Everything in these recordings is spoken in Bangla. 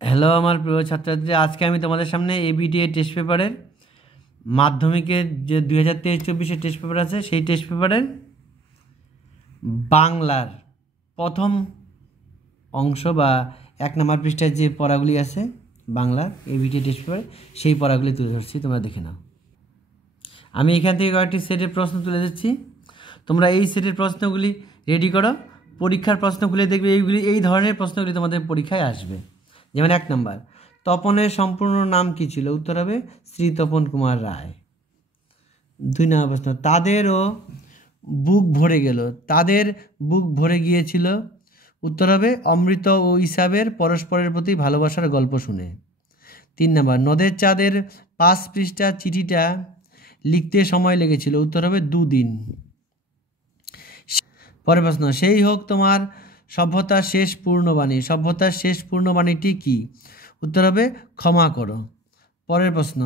হ্যালো আমার প্রিয় ছাত্রছাত্রী, আজকে আমি তোমাদের সামনে এবিটিএ টেস্ট পেপারের মাধ্যমিকের যে 2023-24 টেস্ট পেপার আছে সেই টেস্ট পেপারের বাংলার প্রথম অংশ বা 1 নম্বর পৃষ্ঠায় যে পড়াগুলি আছে বাংলার এবিটিএ টেস্ট পেপারে সেই পড়াগুলি তুলে ধরছি, তোমরা দেখে নাও। আমি এখান থেকে কয়েকটি সেটের প্রশ্ন তুলে দিচ্ছি, তোমরা এই সেটের প্রশ্নগুলি রেডি করো। পরীক্ষার প্রশ্নগুলি দেখবে এই ধরনের প্রশ্নগুলি তোমাদের পরীক্ষায় আসবে। যেমন 1 নম্বর, তপনের সম্পূর্ণ নাম কী ছিল? উত্তর হবে শ্রী তপন কুমার রায়। 2 নম্বর প্রশ্ন, তাদেরও বুক ভরে গেল, তাদের বুক ভরে গিয়েছিল। উত্তর হবে অমৃত ও ইসাবের পরস্পরের প্রতি ভালোবাসার গল্প শুনে। 3 নম্বর, নদের চাঁদের 5 পৃষ্ঠা চিঠিটা লিখতে সময় লেগেছিল। উত্তর হবে 2 দিন। পরের প্রশ্ন, সেই হোক তোমার সভ্যতার শেষ পূর্ণবাণী। সভ্যতার শেষ পূর্ণবাণীটি কি? উত্তর হবে ক্ষমা করো। পরের প্রশ্ন,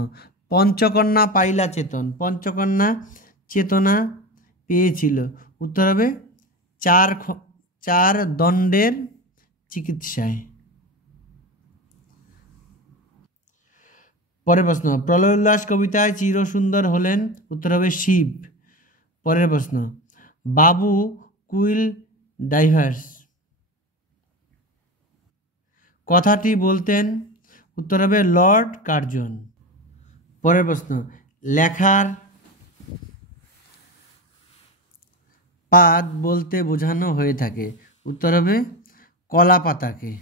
পঞ্চকন্যা পাইলা চেতন। পঞ্চকন্যা চেতনা পেয়েছিল। উত্তর হবে চার দণ্ডের চিকিৎসায়। পরের প্রশ্ন, প্রলয় উল্লাস কবিতায় চিরসুন্দর হলেন। উত্তর হবে শিব। পরের প্রশ্ন, বাবু কুইল ডাইভার্স কথাটি বলতেন। উত্তর হবে লর্ড কার্জন। পরের প্রশ্ন, লেখার পাত বলতে বোঝানো হয়ে থাকে। উত্তর হবে কলা পাতাকে।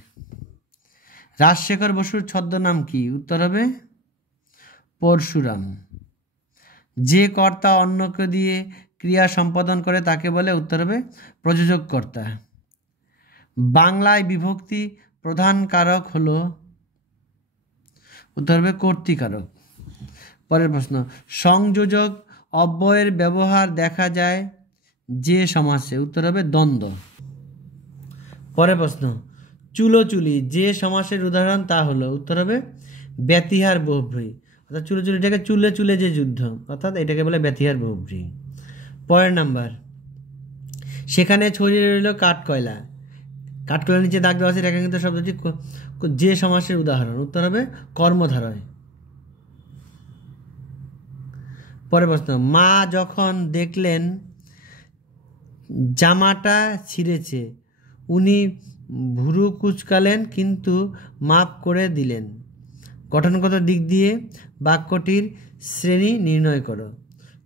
রাজশেখর বসুর ছদ্মনাম কি? উত্তর হবে পরশুরাম। যে কর্তা অন্যকে দিয়ে ক্রিয়া সম্পাদন করে তাকে বলে। উত্তর হবে প্রযোজক কর্তা। বাংলায় বিভক্তি প্রধান কারক হলো। উত্তর হবে কর্তৃকারক। পরের প্রশ্ন, সংযোজক অব্যয়ের ব্যবহার দেখা যায় যে সমাসে। উত্তর হবে দ্বন্দ্ব। পরের প্রশ্ন, চুলোচুলি যে সমাসের উদাহরণ তা হলো। উত্তর হবে ব্যতিহার বহুব্রীহি। অর্থাৎ চুলোচুলিটাকে চুলে চুলে যে যুদ্ধ, অর্থাৎ এটাকে বলে ব্যতিহার বহুব্রীহি। পরের নাম্বার, সেখানে ছড়িয়ে রইল কাঠকয়লা। কাঠকয়লার নিচে দাগ দেওয়া আছে, রেখাঙ্কিত শব্দটি যে সমাসের উদাহরণ। উত্তর হবে কর্মধারয়। পরের প্রশ্ন, মা যখন দেখলেন জামাটা ছিঁড়েছে উনি ভুরু কুঁচকালেন কিন্তু মাপ করে দিলেন। গঠনগত দিক দিয়ে বাক্যটির শ্রেণী নির্ণয় করো।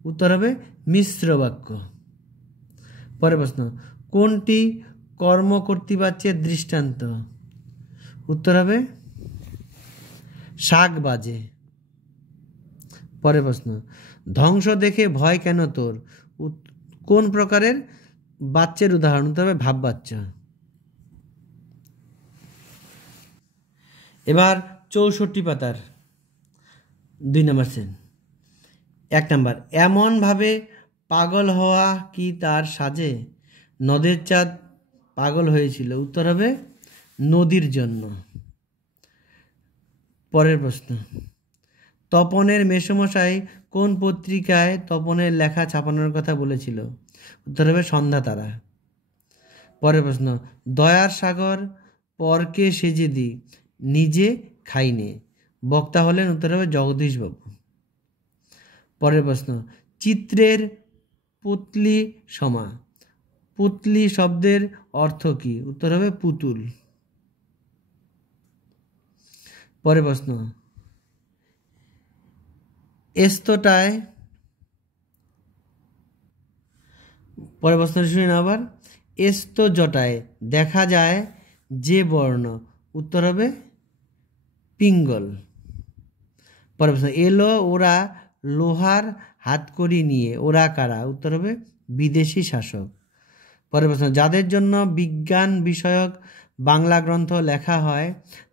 উত্তর হবে মিশ্র বাক্য। পরের প্রশ্ন, কোনটি কর্মকর্তৃবাচ্যের দৃষ্টান্ত? উত্তর হবে শাক বাজে। পরের প্রশ্ন, ধ্বংস দেখে ভয় কেন তোর? কোন প্রকারের বাচ্যের উদাহরণ? উত্তর হবে ভাব বাচ্চা। এবার 64 পাতার 2 নম্বর সেন। 1 নম্বর, এমনভাবে পাগল হওয়া কি তার সাজে? নদের চাঁদ পাগল হয়েছিল। উত্তর হবে নদীর জন্য। পরের প্রশ্ন, তপনের মেসোমশাই কোন পত্রিকায় তপনের লেখা ছাপানোর কথা বলেছিল? উত্তর হবে সন্ধ্যা তারা। পরের প্রশ্ন, দয়ার সাগর পরকে সেজে দি নিজে খাইনে। বক্তা হলেন। উত্তর হবে জগদীশবাবু। পরের প্রশ্ন, চিত্রের পুতলি সমা। পুতলি শব্দের অর্থ কি? উত্তর হবে পুতুল। পরের প্রশ্ন, এস্তটায়। পরের প্রশ্নটি শুনে নাও আবার। এস্ত জটায় দেখা যায় যে বর্ণ। উত্তর হবে পিঙ্গল। পরের প্রশ্ন, এলো ওরা লোহার হাতকড়ি নিয়ে, ওরা কারা? উত্তর হবে বিদেশি শাসক। পরের প্রশ্ন, যাদের জন্য বিজ্ঞান বিষয়ক বাংলা গ্রন্থ লেখা হয়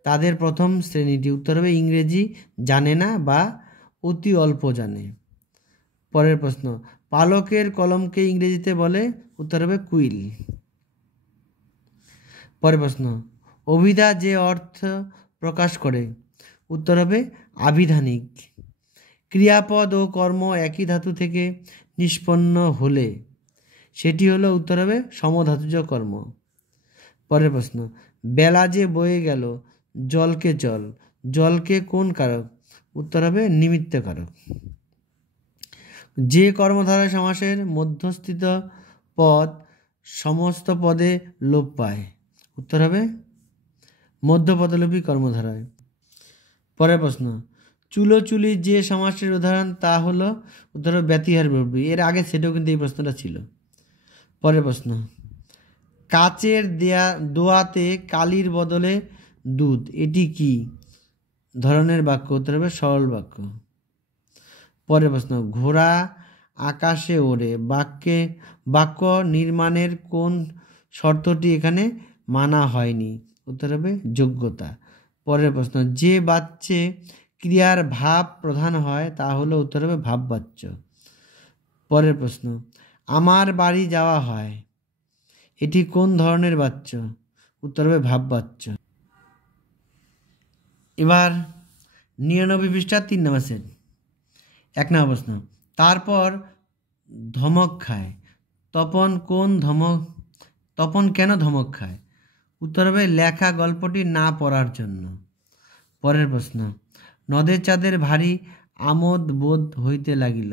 তাদের প্রথম শ্রেণীটি। উত্তর হবে ইংরেজি জানে না বা অতি অল্প জানে। পরের প্রশ্ন, পালকের কলমকে ইংরেজিতে বলে। উত্তর হবে কুইল। পরের প্রশ্ন, অভিধা যে অর্থ প্রকাশ করে। উত্তর হবে আভিধানিক। ক্রিয়াপদ ও কর্ম একই ধাতু থেকে নিষ্পন্ন হলে সেটি হলো। উত্তর হবে সমধাতুজ কর্ম। পরের প্রশ্ন, বেলা যে বয়ে গেল জলকে চল, জলকে কোন কারক? উত্তর হবে নিমিত্ত কারক। যে কর্মধারয় সমাসের মধ্যস্থিত পদ সমস্ত পদে লোপ পায়, উত্তর হবে মধ্যপদলোপী কর্মধারয়। পরের প্রশ্ন, চুলোচুলি যে সমাসের উদাহরণ তা হলো, উত্তর হবে ব্যতিহার বিভক্তি। এর আগে সেটাও কিন্তু এই প্রশ্নটা ছিল। পরের প্রশ্ন, কাচের দোয়াতে কালির বদলে দুধ, এটি কি ধরনের বাক্য? উত্তর হবে সরল বাক্য। পরের প্রশ্ন, ঘোড়া আকাশে ওড়ে বাক্য নির্মাণের কোন শর্তটি এখানে মানা হয়নি? উত্তর হবে যোগ্যতা। পরের প্রশ্ন, যে বাচ্যে ক্রিয়ার ভাব প্রধান হয় তা হলো, উত্তর হবে ভাববাচ্য। পরের প্রশ্ন, আমার বাড়ি যাওয়া হয়, এটি কোন ধরনের বাচ্য? উত্তর হবে ভাববাচ্য। এবার 99 পৃষ্ঠা 3 নম্বর সেট। 1 নম্বর প্রশ্ন, তারপর ধমক খায়, তপন কেন ধমক খায়? উত্তর হবে লেখা গল্পটি না পড়ার জন্য। পরের প্রশ্ন, নদের চাঁদের ভারী আমোদ বোধ হইতে লাগিল,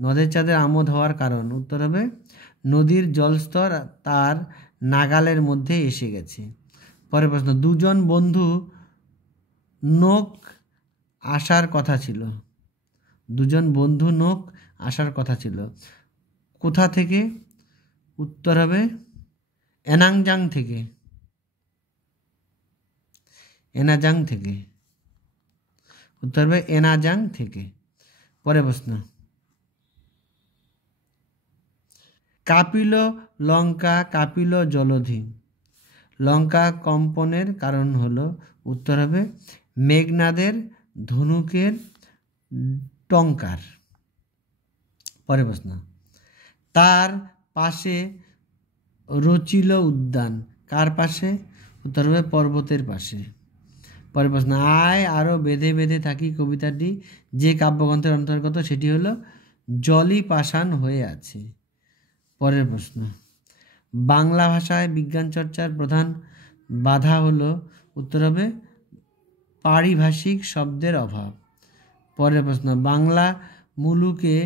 নদের চাঁদের আমোদ হওয়ার কারণ? উত্তর হবে নদীর জলস্তর তার নাগালের মধ্যে এসে গেছে। পরের প্রশ্ন, দুজন বন্ধু নৌক আসার কথা ছিল, দুজন বন্ধু নৌক আসার কথা ছিল, কোথা থেকে? উত্তর হবে এনাজাং থেকে, এনাজাং থেকে, উত্তর হবে এনাজাং থেকে। পরের প্রশ্ন, কাপিল লঙ্কা কাপিল জলধি, লঙ্কা কম্পনের কারণ হলো, উত্তর হবে মেঘনাদের ধনুকের টঙ্কার। পরের প্রশ্ন, তার পাশে রচিল উদ্যান, কার পাশে? উত্তর হবে পর্বতের পাশে। পরের প্রশ্ন, আয় আরও বেঁধে বেঁধে থাকি কবিতাটি যে কাব্যগ্রন্থের অন্তর্গত, সেটি হলো জলই পাষাণ হয়ে আছে। পরের প্রশ্ন, বাংলা ভাষায় বিজ্ঞান চর্চার প্রধান বাধা হলো, উত্তর হবে পারিভাষিক শব্দের অভাব। পরের প্রশ্ন, বাংলা মুলুকে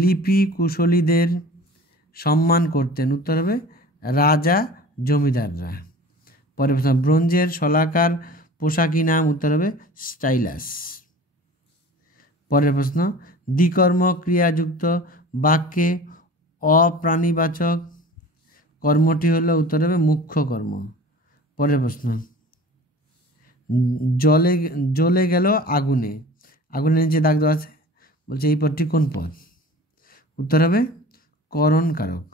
লিপি কুশলীদের সম্মান করতেন, উত্তর হবে রাজা জমিদাররা। পরের প্রশ্ন, ব্রোঞ্জের শলাকার পোশাকি নাম, উত্তর হবে স্টাইলাস। পরের প্রশ্ন, দ্বিকর্ম ক্রিয়াযুক্ত বাক্যে অপ্রাণীবাচক কর্মটি হলো, উত্তর হবে মুখ্য কর্ম। পরের প্রশ্ন, জ্বলে গেল আগুনে, আগুনের নিচে দাগ দেওয়া আছে, বলছে এই পদটি কোন পদ? উত্তর হবে করণ কারক।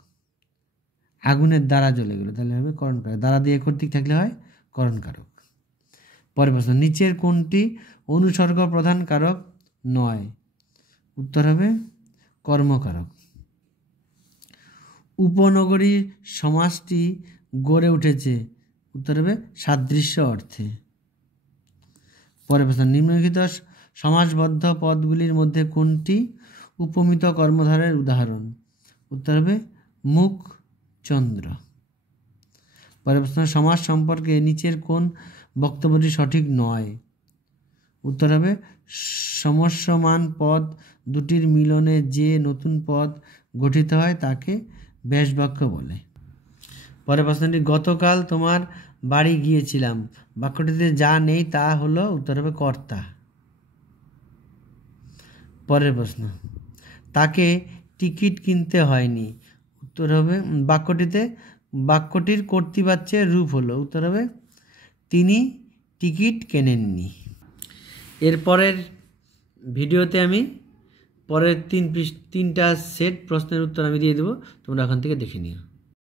আগুনের দ্বারা জ্বলে গেল, তাহলে হবে করণ কারক, দ্বারা দিয়ে কর্তৃক থাকলে হয় করণ কারক। পরের প্রশ্ন, নিচের কোনটি অনুসর্গ প্রধান কারক নয়? উত্তর হবে কর্মকারক। উপনগরী সমাসটি গড়ে উঠেছে, উত্তর হবে সাদৃশ্য অর্থে। পরের প্রশ্ন, নিম্নলিখিত সমাসবদ্ধ পদগুলির মধ্যে কোনটি উপমিত কর্মধারের উদাহরণ? উত্তর হবে মুখ চন্দ্র। পরের প্রশ্ন, সমাস সম্পর্কে নিচের কোন বক্তব্যটি সঠিক নয়? উত্তর হবে সমস্যমান পদ দুটির মিলনে যে নতুন পদ গঠিত হয় তাকে ব্যাসবাক্য বলে। পরের প্রশ্নটি, গতকাল তোমার বাড়ি গিয়েছিলাম, বাক্যটিতে যা নেই তা হলো, উত্তর হবে কর্তা। পরের প্রশ্ন, তাকে টিকিট কিনতে হয়নি, উত্তর হবে বাক্যটির কর্তৃবাচ্যের রূপ হলো, উত্তর হবে তিনি টিকিট কেনেননি। এরপরের ভিডিওতে আমি পরের 3টা সেট প্রশ্নের উত্তর আমি দিয়ে দেবো, তোমরা ওখান থেকে দেখে নিও।